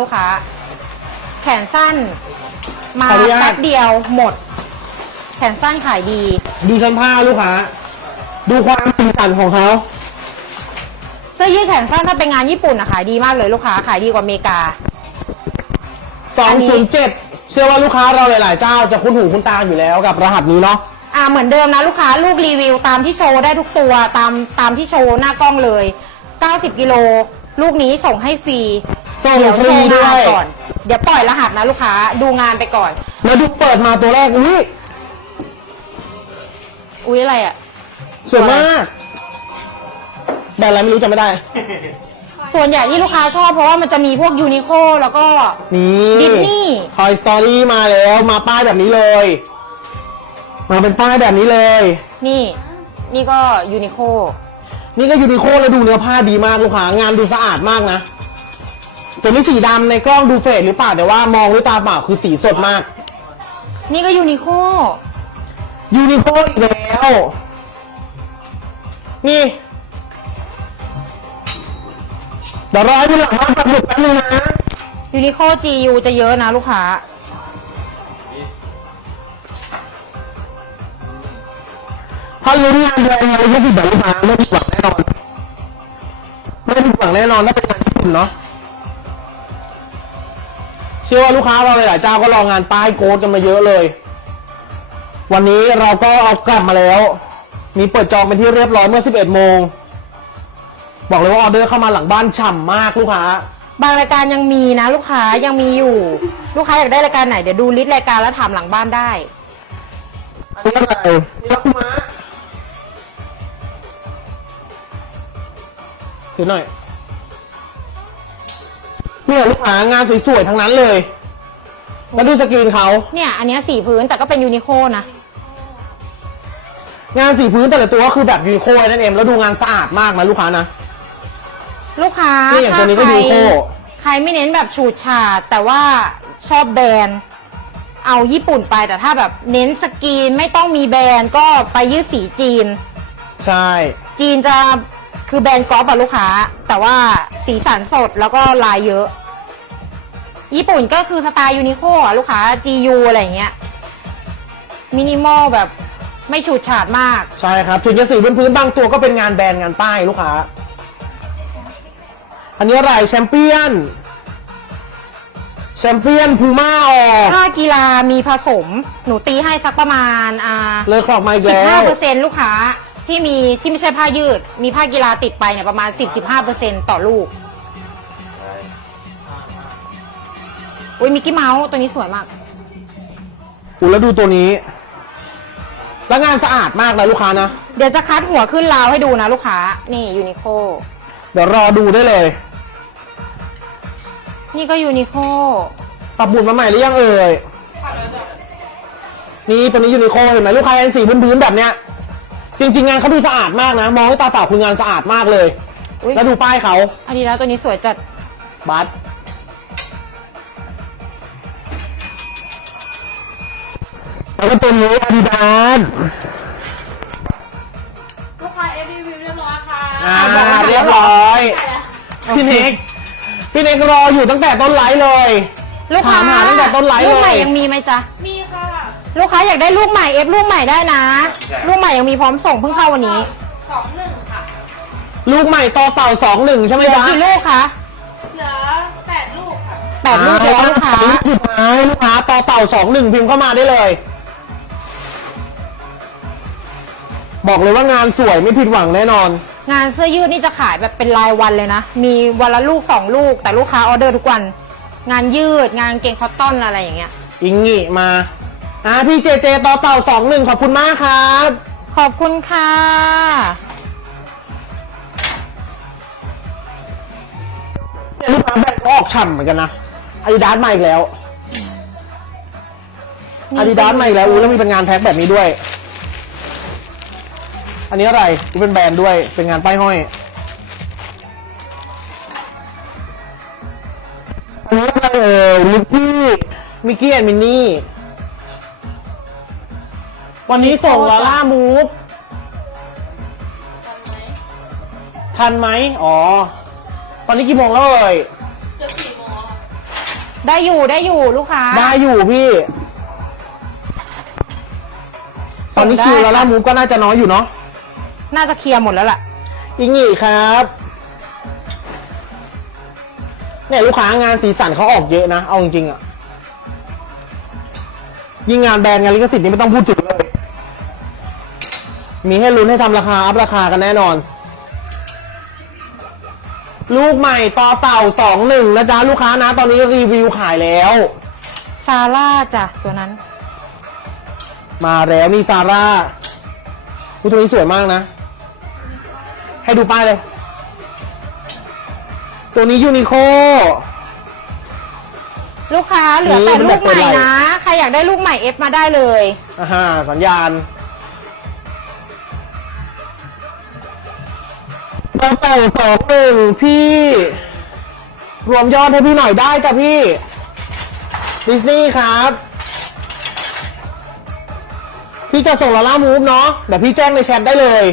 ลูกค้า แขนสั้น มาขออนุญาต แป๊บเดียวหมด แขนสั้นขายดี ดูชั้นผ้าลูกค้า ดูความสีสันของเขา เสื้อยืดแขนสั้นถ้าเป็นงานญี่ปุ่นอะขายดีมากเลยลูกค้าขายดีกว่าอเมริกา อันนี้ 207 เชื่อว่าลูกค้าเราหลาย ๆ เจ้าจะคุ้นหูคุ้นตาอยู่แล้วกับรหัสนี้เนาะ อ่าเหมือนเดิมนะลูกค้าลูกรีวิวตามที่โชว์ได้ทุกตัวตามตามที่โชว์หน้ากล้องเลย 90 กิโล ลูกนี้ส่งให้ฟรี ส่งเดี๋ยวฟรีโชว์ด้วงานยก่อน เดี๋ยวปล่อยรหัสนะลูกค้า ดูงานไปก่อน แล้วดูเปิดมาตัวแรกอุ้ยอุ๊ยอะไรอะสวยมากแบรนด์อะไรไม่รู้จำไม่ได้ ส่วนใหญ่ที่ลูกค้าชอบเพราะว่ามันจะมีพวกยูนิโคแล้วก็ นี่ Disney Toy Story มาแล้วมาป้ายแบบนี้เลย มาเป็นป้ายแบบนี้เลย นี่ นี่ก็ยูนิโค นี่ก็ยูนิโคแล้วดูเนื้อผ้าดีมากลูกค้างานดูสะอาดมากนะ ตัวนี้สีดำในกล้องดูเฟดหรือเปล่าแต่ว่ามองด้วยตาเปล่าคือสีสดมาก นี่ก็ยูนิโคยูนิโคอีกแล้ว นี่ เดี๋ยวรอให้ดูหลังบ้านกับหลุดแป๊บนึงนะ ยูนิโค GU จะเยอะนะลูกค้า ถ้ารู้งานแบรนด์อะไรยี่สิบแบบลูกค้าไม่ผิดหวังแน่นอน ไม่ผิดหวังแน่นอนถ้าเป็นงานญี่ปุ่นเนาะเชื่อว่าลูกค้าเราหลายๆเจ้าก็รองานป้ายโกดกันมาเยอะเลย วันนี้เราก็เอากลับมาแล้ว มีเปิดจองเป็นที่เรียบร้อยเมื่อ 11 โมง บอกเลยว่าออเดอร์เข้ามาหลังบ้านฉ่ำมากลูกค้า บางรายการยังมีนะ ลูกค้ายังมีอยู่ ลูกค้าอยากได้รายการไหนเดี๋ยวดูลิสต์รายการแล้วถามหลังบ้านได้อันนี้อะไรนี่รักม้าถือหน่อย เนี่ยลูกค้างานสวยๆทั้งนั้นเลย มาดูสกรีนเขา เนี่ย อันเนี้ยสีพื้นแต่ก็เป็นยูนิโคนะ งานสีพื้นแต่ละตัวก็คือแบบยูนิโคนั่นเองแล้วดูงานสะอาดมากนะลูกค้านะ ลูกค้านี่อย่างตัวนี้ก็ถ้าใครยูนิโค ใครไม่เน้นแบบฉูดฉาดแต่ว่าชอบแบรนด์เอาญี่ปุ่นไปแต่ถ้าแบบเน้นสกรีนไม่ต้องมีแบรนด์ก็ไปยืดสีจีน ใช่ จีนจะคือแบรนด์กอล์ฟอะลูกค้า แต่ว่าสีสันสดแล้วก็ลายเยอะ ญี่ปุ่นก็คือสไตล์ยูนิโคอะลูกค้า GU อะไรอย่างเงี้ยมินิมอลแบบไม่ฉูดฉาดมาก ใช่ครับ ถึงจะสีพื้นๆบางตัวก็เป็นงานแบรนด์งานป้ายลูกค้า อันนี้อะไรแชมเปี้ยน แชมเปี้ยนพูม่าออกถ้ากีฬามีผสม หนูตีให้สักประมาณอ่าเลยขอบมาอีกสิบแล้ห้าว เปอร์เซ็นลูกค้าที่มีที่ไม่ใช่ผ้ายืด มีผ้ากีฬาติดไปเนี่ยประมาณสิบสิบห้าเปอร์เซ็นต่อลูก อุ้ยมิกกี้เมาส์ตัวนี้สวยมากอูแล้วดูตัวนี้ แล้วงานสะอาดมากนะลูกค้านะ เดี๋ยวจะคัดหัวขึ้นราวให้ดูนะลูกค้า นี่ยูนิโคเดี๋ยวรอดูได้เลยนี่ก็ยูนิโคปรับหมุนมาใหม่หรือยังเอ่ย นี่ตัวนี้ยูนิโคเห็นไหมลูกค้าเป็นสีพื้นๆแบบเนี้ย จริง ๆ งานเขาดูสะอาดมากนะ มองด้วยตาเปล่าคืองานสะอาดมากเลย อุ๊ย แล้วดูป้ายเขาอันนี้แล้วตัวนี้สวยจัด บัส แล้วก็ตัวนี้อาดิดาสลูกค้าเอฟรีวิวเรียบร้อยค่ะอ่าบอกรหัสเรียบร้อยพี่เน็กพี่เน็กรออยู่ตั้งแต่ต้นไลฟ์เลย ลูกค้าถามหาตั้งแต่ต้นไลฟ์ลูกใหม่เลยยังมีไหมจ๊ะ มีค่ะลูกค้าอยากได้ลูกใหม่เอฟลูกใหม่ได้นะ ลูกใหม่ยังมีพร้อมส่งเพิ่งเข้าวันนี้สองหนึ่งค่ะ ลูกใหม่ต่อเต่าสองหนึ่งใช่ไหมเหลือจ๊ะกี่ลูกคะเหลือแปดลูกค่ะ แปดลูกแล้วลูกค้าลูกสุดท้ายลูกค้าต่อเต่าสองหนึ่งพิมพ์เข้ามาได้เลย บอกเลยว่างานสวยไม่ผิดหวังแน่นอน งานเสื้อยืดนี่จะขายแบบเป็นรายวันเลยนะ มีวันละลูกสองลูก แต่ลูกค้าออเดอร์ทุกวัน งานยืดงานกางเกงคอตตอนอะไรอย่างเงี้ย อิงงี้มาอ่าพี่เจเจต่อเต่าสองหนึ่งขอบคุณมากครับ ขอบคุณค่ะ เนี่ยลูกค้าแบกก็ออกฉ่ำเหมือนกันนะอาดิดาสมาอีกแล้วอาดิดาสมาอีกแล้วอู้แล้วมีเป็นงานแพ็คแบบนี้ด้วย อันนี้อะไรนี่เป็นแบรนด์ด้วย เป็นงานป้ายห้อย อันนี้อะไรเอ่ยมิกกี้มิกกี้แอนด์มินนี่ วันนี้ส่งลาล่ามูฟทันไหม อ๋อ ตอนนี้กี่โมงแล้วเอ่ย จะสี่โมงแล้วค่ะได้อยู่ได้อยู่ลูกค้า ได้อยู่พี่ ตอนนี้ส่งได้คิวแล้วล่าค่ะมูฟก็น่าจะน้อยอยู่เนาะ น่าจะเคลียร์หมดแล้วล่ะ อิงอีครับ เนี่ยลูกค้างานสีสันเขาออกเยอะนะ เอาจริงๆอะยิ่งงานแบรนด์งานลิขสิทธิ์นี่ไม่ต้องพูดถึงเลย มีให้ลุ้นให้ทำราคา อัพราคากันแน่นอน ลูกใหม่ต่อเต่าสองหนึ่งนะจ๊ะ ลูกค้านะ ตอนนี้รีวิวขายแล้ว ซาร่าจ้ะตัวนั้น มาแล้วนี่ซาร่าผู้ตัวนี้สวยมากนะ ให้ดูป้ายเลย ตัวนี้ยูนิโค ลูกค้าเหลือนี่แต่มันลูแบบกใหม่เป็นไรนะ ใครอยากได้ลูกใหม่เอฟมาได้เลยอ่าฮะสัญญาณกระเป๋าสองหนึ่งพี่ รวมยอดให้พี่หน่อยได้จ้ะพี่ ดิสนีย์ครับ พี่จะส่งลาล่ามูฟเนาะเดี๋ยวพี่แจ้งในแชทได้เลย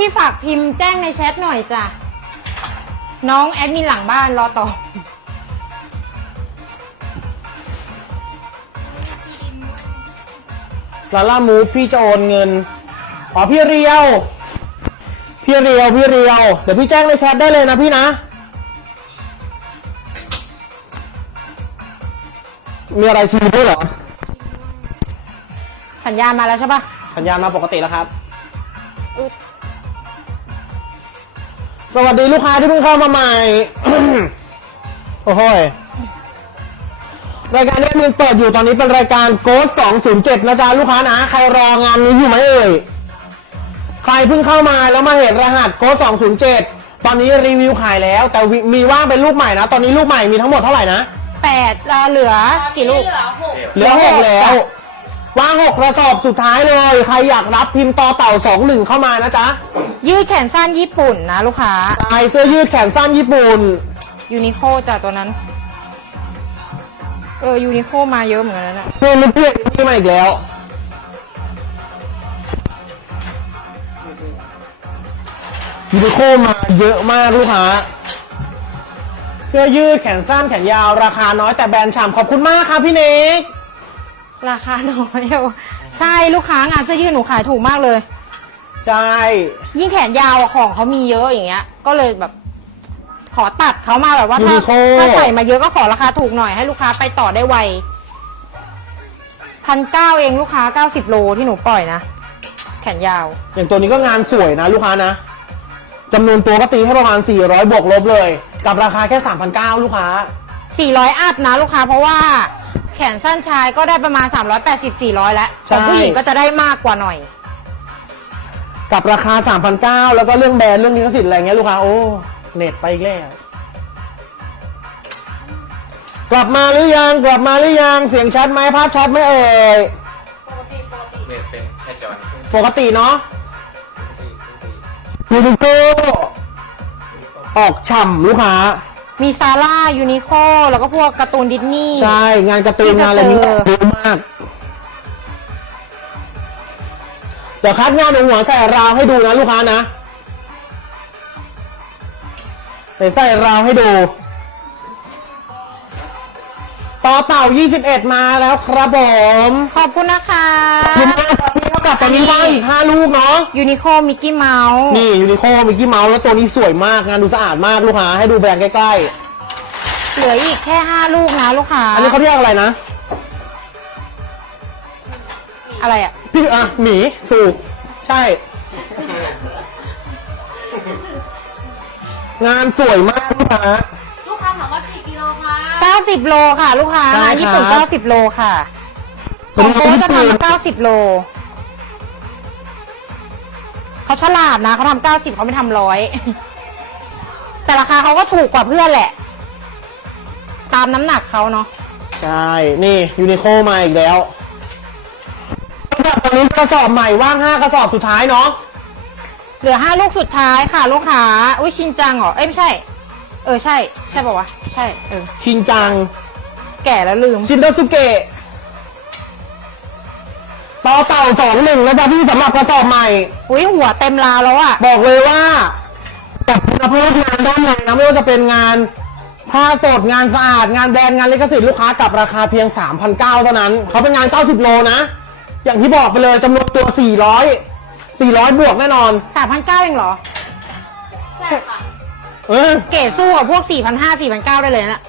พี่พี่พี่ฝากพิมพ์แจ้งในแชทหน่อยจ้ะ น้องแอดมินหลังบ้านรอต่อ ลาล่ามูฟพี่จะโอนเงินอ๋อพี่เรียว พี่เรียว พี่เรียว เดี๋ยวพี่แจ้งในแชทได้เลยนะพี่นะ มีอะไรชี้ด้วยเหรอ สัญญาณมาแล้วใช่ปะสัญญาณมาปกติแล้วครับ สวัสดีลูกค้าที่เพิ่งเข้ามาใหม่ โอ้โหยรายการที่มีเปิดอยู่ตอนนี้เป็นรายการโกด207 นะจ๊ะลูกค้านะ ใครรองานนี้อยู่ไหมเอ่ย ใครเพิ่งเข้ามาแล้วมาเห็นรหัสโกด207 ตอนนี้รีวิวขายแล้ว แต่วิมีว่างเป็นลูกใหม่นะ ตอนนี้ลูกใหม่มีทั้งหมดเท่าไหร่นะ แปดเอ่อเหลือตอนกี่นี้ลูกเหลือหกเหลือหกแล้ว ว่างหกกระสอบสุดท้ายเลย ใครอยากรับพิมพ์ต่อเต่า21เข้ามานะจ๊ะยืดแขนสั้นญี่ปุ่นนะลูกค้าลายเสื้อยืดแขนสั้นญี่ปุ่น ยูนิโคจ้ะตัวนั้น เออยูนิโคมาเยอะเหมือนกันนะเนี่ยเพื่อนเพื่อนนี่มาอีกแล้ว ยูนิโคมาเยอะมากลูกค้าเสื้อยืดแขนสั้นแขนยาวราคาน้อยแต่แบรนด์ฉ่ำขอบคุณมากครับพี่เน็ก ราคาน้อยเอาใช่ลูกค้างานเสื้อยืดหนูขายถูกมากเลย ใช่ ยิ่งแขนยาวอะของเขามีเยอะอย่างเงี้ย ก็เลยแบบ ขอตัดเขามาแบบว่ายูถ้านิโคถ้าใส่มาเยอะก็ขอราคาถูกหน่อยให้ลูกค้าไปต่อได้ไวพันเก้าเองลูกค้าเก้าสิบโลที่หนูปล่อยนะ แขนยาว อย่างตัวนี้ก็งานสวยนะลูกค้านะจำนวนตัวก็ตีให้ประมาณ 400 บวกลบเลย กับราคาแค่ 3,900 ลูกค้า 400 อัพนะลูกค้าเพราะว่าแขนสั้นชายก็ได้ประมาณ 380 400 แล้วใช่ ของผู้หญิงก็จะได้มากกว่าหน่อย กับราคา 3,900 แล้วก็เรื่องแบรนด์เรื่องลิขสิทธิ์อะไรเงี้ยลูกค้า โอ้ เน็ตไปอีกแล้ว กลับมาหรือยัง กลับมาหรือยัง เสียงชัดไหมภาพชัดไหมเอ่ยปกติปกติเมดเป็นแค่จอยปกติเนาะยูนิโกออกฉ่ำลูกค้า มีซาร่ายูนิโคแล้วก็พวกการ์ตูนดิสนีย์ ใช่ งานการ์ตูนงานอะไรนี้ที่จะเจอเยอะมาก เดี๋ยวคัดงานในหัวใส่ราวให้ดูนะลูกค้านะเดี๋ยวใส่ราวให้ดูต่อเต่า 21 มาแล้วครับผม ขอบคุณนะคะยินดีครับพี่เท่ากับตอนนี้ว่างอีก 5 ลูกเนาะ ยูนิโคมิกกี้เมาส์ นี่ยูนิโคมิกกี้เมาส์แล้วตัวนี้สวยมาก งานดูสะอาดมากลูกค้าให้ดูแบรนด์ใกล้ เหลืออีกแค่5ลูกนะลูกค้าๆอันนี้เขาเรียกอะไรนะ อะไรอะ พี่อะหมีถูกใช่ งานสวยมากลูกค้า ลูกค้าถามว่ากี่กิโลคะ90 โลค่ะ ลูกค้าใช่งานญี่ปุ่นครับ 90 โลค่ะของโค้ชจะทำมา90 โลเขาฉลาดนะเขาทำ90เขาไม่ทำร้อยแต่ราคาเขาก็ถูกกว่าเพื่อนแหละตามน้ำหนักเขาเนาะใช่ นี่ยูนิโคมาอีกแล้วสำหรับตอนนี้กระสอบใหม่ว่าง 5 กระสอบสุดท้ายเนาะ เหลือห้าลูกสุดท้ายค่ะลูกค้าอุ้ยชินจังเหรอ เอ้ยไม่ใช่ เออใช่ ใช่ป่าวะ ใช่ เออ ชินจัง แก่แล้วลืม ชินโดสุเกะต่อเต่าสองหนึ่งนะจ๊ะพี่สำหรับกระสอบใหม่ อุ้ยหัวเต็มราวแล้วอะบอกเลยว่ากับคุณภาพงานด้านในนะไม่ว่าจะเป็นงาน ผ้าสดงานสะอาดงานแบรนด์งานลิขสิทธิ์ลูกค้ากับราคาเพียง 3,900เท่านั้นเขาเป็นงาน 90 โลนะ อย่างที่บอกไปเลยจำนวนตัว 400 400 บวกแน่นอน สามพันเก้าเองเหรอ ใช่ค่ะ เออ เกรดสู้กับพวกสี่พันห้าสี่พันเก้าได้เลยนะ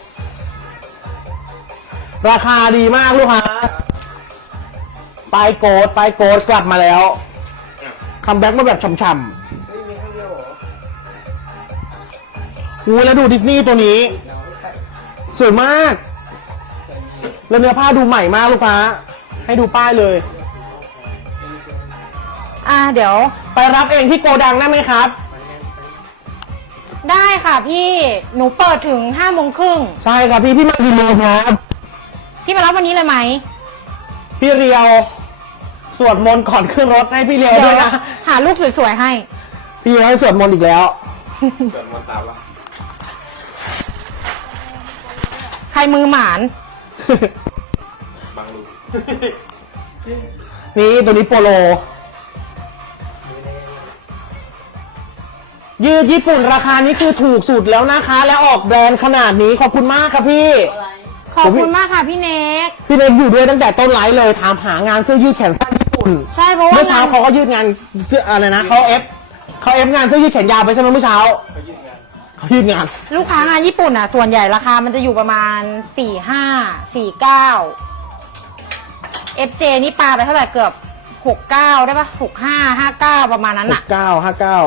ราคาดีมากลูกค้าปลายโกดปลายโกดกลับมาแล้วคัมแบ็กมาแบบฉ่ำๆอู้แล้วดูดิสนีย์ตัวนี้ สวยมาก แล้วเนื้อผ้าดูใหม่มากลูกค้า ให้ดูป้ายเลย อะเดี๋ยว ไปรับเองที่โกดังได้ไหมครับ ได้ค่ะพี่หนูเปิดถึงห้าโมงครึ่งใช่ครับพี่พี่มากี่โมงครับ พี่มารับวันนี้เลยไหม พี่เรียว สวดมนต์ก่อนขึ้นรถให้พี่เรียวเดี๋ด้ยววยนะหาลูกสวยๆให้ พี่เรียวให้สวดมนต์อีกแล้ว เกิดมาสามละ ใครมือหมาน บางลูกนี่ตัวนี้โปโล ยืดญี่ปุ่นราคานี้คือถูกสุดแล้วนะคะ และออกแบรนด์ขนาดนี้ขอบคุณมากครับพี่อะไรขอบคุณมากค่ะพี่เน็ก พี่เล็กอยู่ด้วยตั้งแต่ต้นไลฟ์เลยถามหางานเสื้อยืดแขนสั้นญี่ปุ่น ใช่เพราะว่าเมื่อเช้างนเขาก็ยืดงานเสื้ออะไรนะเขาเอฟเขาเอฟงานเสื้อยืดแขนยาวไปใช่ไหมเมื่อเช้า ไป ยื่นงานเขายืดงานลูกค้างานญี่ปุ่นอะ ส่วนใหญ่ราคามันจะอยู่ประมาณสี่ห้าสี่เก้า FJ นี่ปลาไปเท่าไหร่เกือบหกเก้าได้ปะหกห้าห้าเก้าประมาณนั้นหอะกเก้าห้าเก้า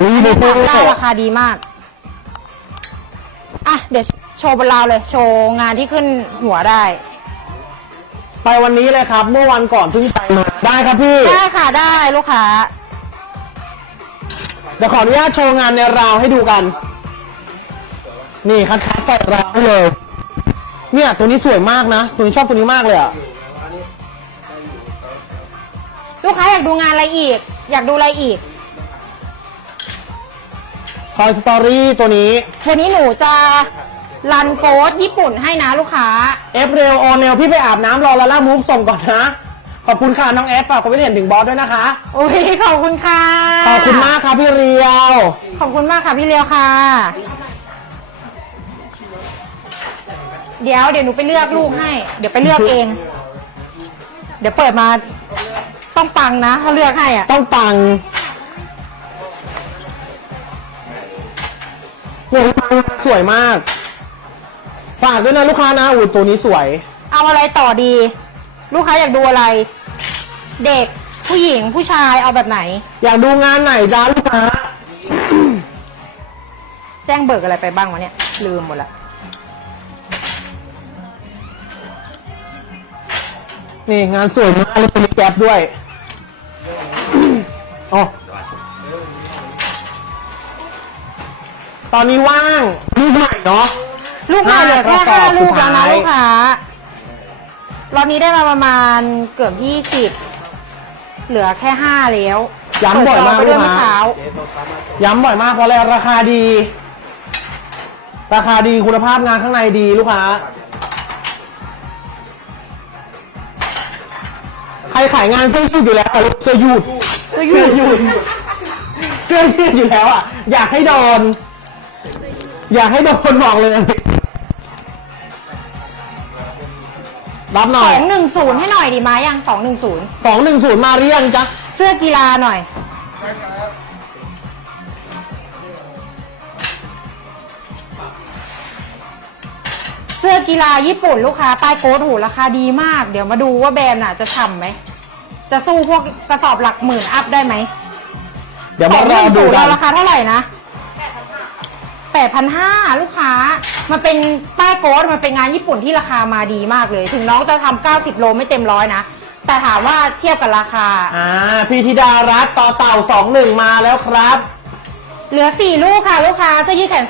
นี่อันดูนี้โปสามโลเก้าราคาดีมาก อะ เดี๋ยวโชว์บนเราเลย โชว์งานที่ขึ้นหัวได้ ไปวันนี้เลยครับ เมื่อวันก่อนเพิ่งไปมาได้ครับพี่ ได้ค่ะได้ลูกค้า เดี๋ยวขออนุญาตโชว์งานในราวให้ดูกัน นี่คัดคัดใส่ราวให้เลย เนี่ยตัวนี้สวยมากนะ ตัวนี้ชอบตัวนี้มากเลยอะลูกค้าอยากดูงานอะไรอีก อยากดูอะไรอีก Toy Story ตัวนี้ วันนี้หนูจะรันโกดญี่ปุ่นให้นะลูกค้า เอฟเรลออนเนลพี่ไปอาบน้ำรอลาล่ามูฟส่งก่อนนะ ขอบคุณค่ะน้องเอฟฝากความคิดเห็นถึงบอสด้วยนะคะโอ้ยขอบคุณค่ะ ขอบคุณมากครับพี่เรียว ขอบคุณมากค่ะพี่เลียวค่ะ เดี๋ยวเดี๋ยวหนูไปเลือกลูกให้ เดี๋ยวไปเลือกเอง เดี๋ยวเปิดมาต้องปังนะถ้าเลือกให้อะ ต้องปังเนี่ยสวยมาก ฝากด้วยนะลูกค้านะอุ้ยตัวนี้สวย เอาอะไรต่อดี ลูกค้าอยากดูอะไร เด็กผู้หญิงผู้ชายเอาแบบไหน อยากดูงานไหนจ้าลูกค้าแจ้งเบิกอะไรไปบ้างวะเนี่ย ลืมหมดละนี่งานสวยมากเลยมีแก๊ปด้วยอ๋อตอนนี้ว่างลูกใหม่เนาะ ลูกใหม่เหลือแค่ห้าห้ากระสอบลูกแล้วนะสุดท้าย ลูกค้าล็อตนี้ได้มาประมาณเกือบยี่สิบ เหลือแค่ห้าแล้วย้ำบ่อยมากเปิดจงไปด้วยลูกเมื่อค้าเช้า ย้ำบ่อยมากเพราะอะไรราคาดี ราคาดีคุณภาพงานข้างในดีลูกค้า ใครขายงานเสื้อยืดอยู่แล้วอะเสื้อยืดเสื้อยืด เสื้อยืดอยู่แล้วอะ อยากให้โดน อยากให้โดนบอกเลย รับหน่สอยองหนึ่งศูนย์ให้หน่อยดีไหมยังสองหนึ่งศูนย์สองหนึ่งศูนย์มาหรือยังจ๊ะ เสื้อกีฬาหน่อย เสื้อกีฬาญี่ปุ่นลูกค้าป้ายโค้ดโหราคาดีมาก เดี๋ยวมาดูว่าแบรนด์อะจะฉ่ำไหม จะสู้พวกกระสอบหลักหมื่นอัพได้ไหมเดี๋ยวสมาองหรอนึ่งดูศูนย์กันราคาเท่าไหร่นะ แปดพันห้าลูกค้า มันเป็นป้ายโค้ดมันเป็นงานญี่ปุ่นที่ราคามาดีมากเลย ถึงน้องจะทำเก้าสิบโลไม่เต็มร้อยนะ แต่ถามว่าเทียบกับราคา อ่าพี่ธิดารัตน์ต่อเต่าสองหนึ่งมาแล้วครับ เหลือสี่ลูกค่ะ ลูกค้าเสื้อยืดแขน